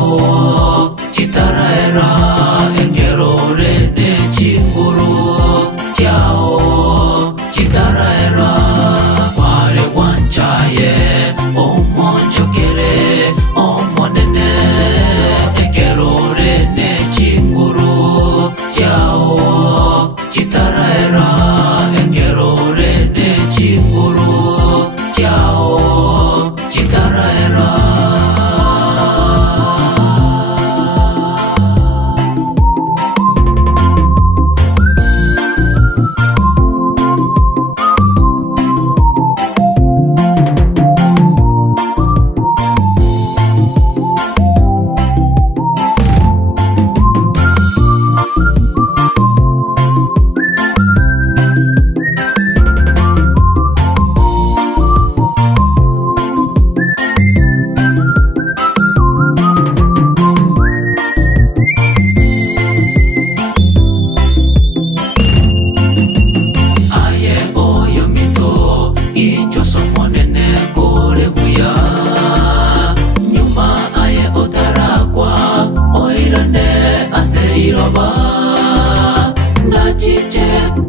Ciao Citaraera Engerore ne chinguru. Ciao Citaraera Ware wanchaye omonchokere omonene Engerore ne chinguru. Ciao Citaraera Engerore ne chinguru. Ciao Citaraera.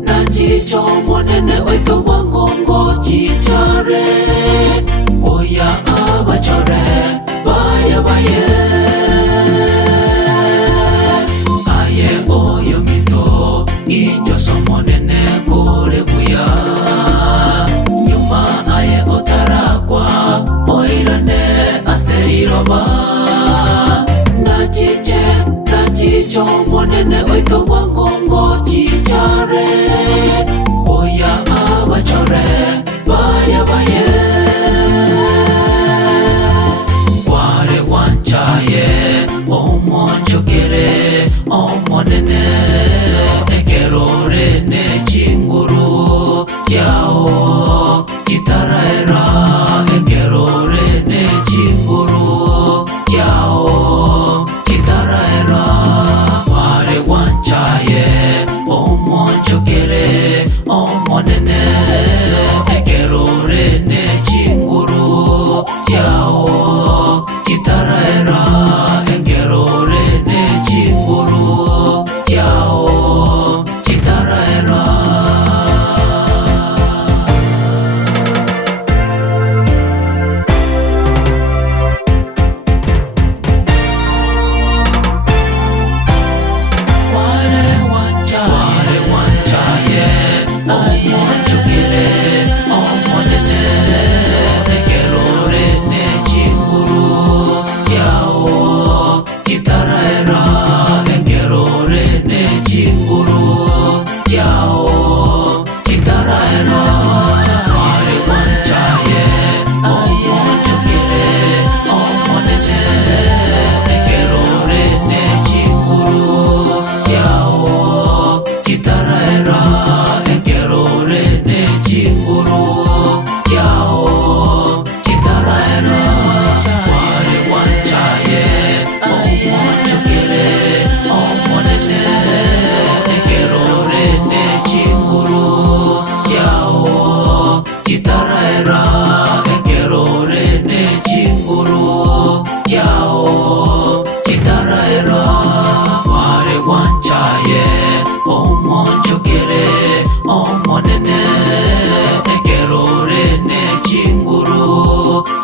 Nachicho monene oito wangongo chichare Oya abachore Baria baye Aye oyo mito Injo so monene kore buya Nyuma aye otarakwa Oirane aseriroba Nachicho monene oito wangongo chichare Oya abachore Baria baye Ware wanchaye omonchokere omonene Engerore ne chinguru. Ciao Citaraera Engerore ne chinguru. Ciao Citaraera Ware wanchaye omonchokere omonene Engerore ne chinguru. Ciao Citaraera Engerore ne chinguru. Ciao Citaraera.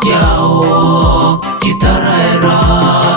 Ciao Citaraera